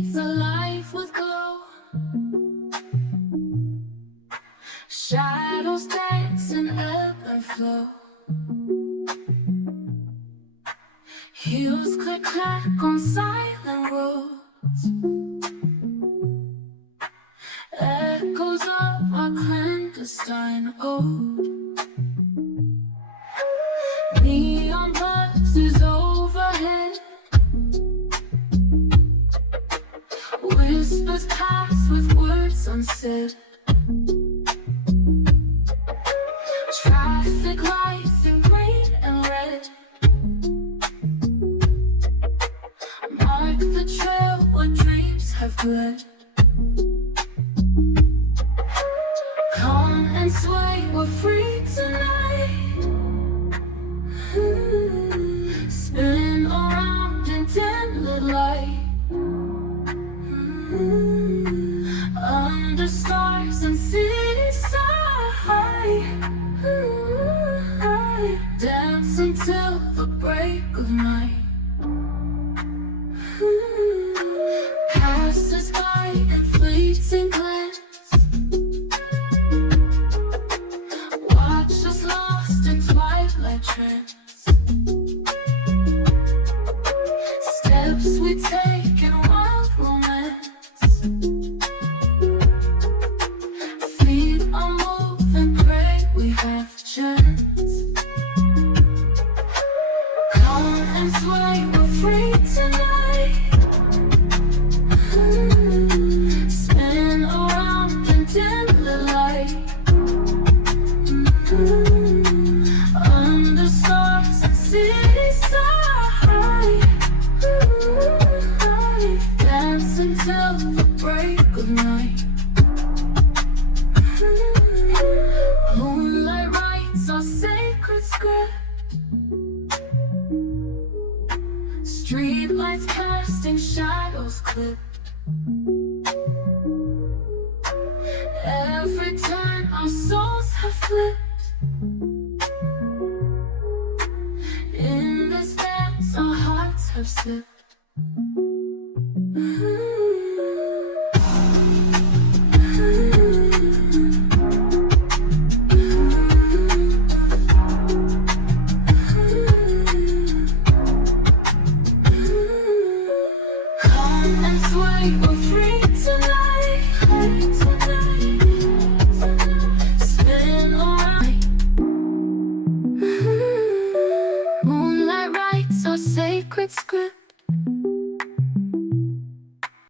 streets alive with glow. Shadows dance and ebb and flow. Heels click clack on silent roads. Echoes of our clandestine ode. Neon buzzes overhead. Whispers pass with words unsaid. Traffic lights in green and red mark the trail where dreams have bled. Come and sway, we're free tonight. Spin around in dim lit light. Under stars and city side. Dance until the break of night. Passes by in fleeting glance. Watch us lost in twilight trance. Steps we take in wild romance. Feet are moving, pray we have a chance. Come and sway, we're free tonight. Spin around in dim lit light. Under stars and city side. Dance until the break of night. Moonlight writes our sacred script. Streetlights casting shadows clipped. Every turn our souls have flipped. In this dance our hearts have sipped. Come and sway, we're free tonight. Spin around. Moonlight writes our sacred script.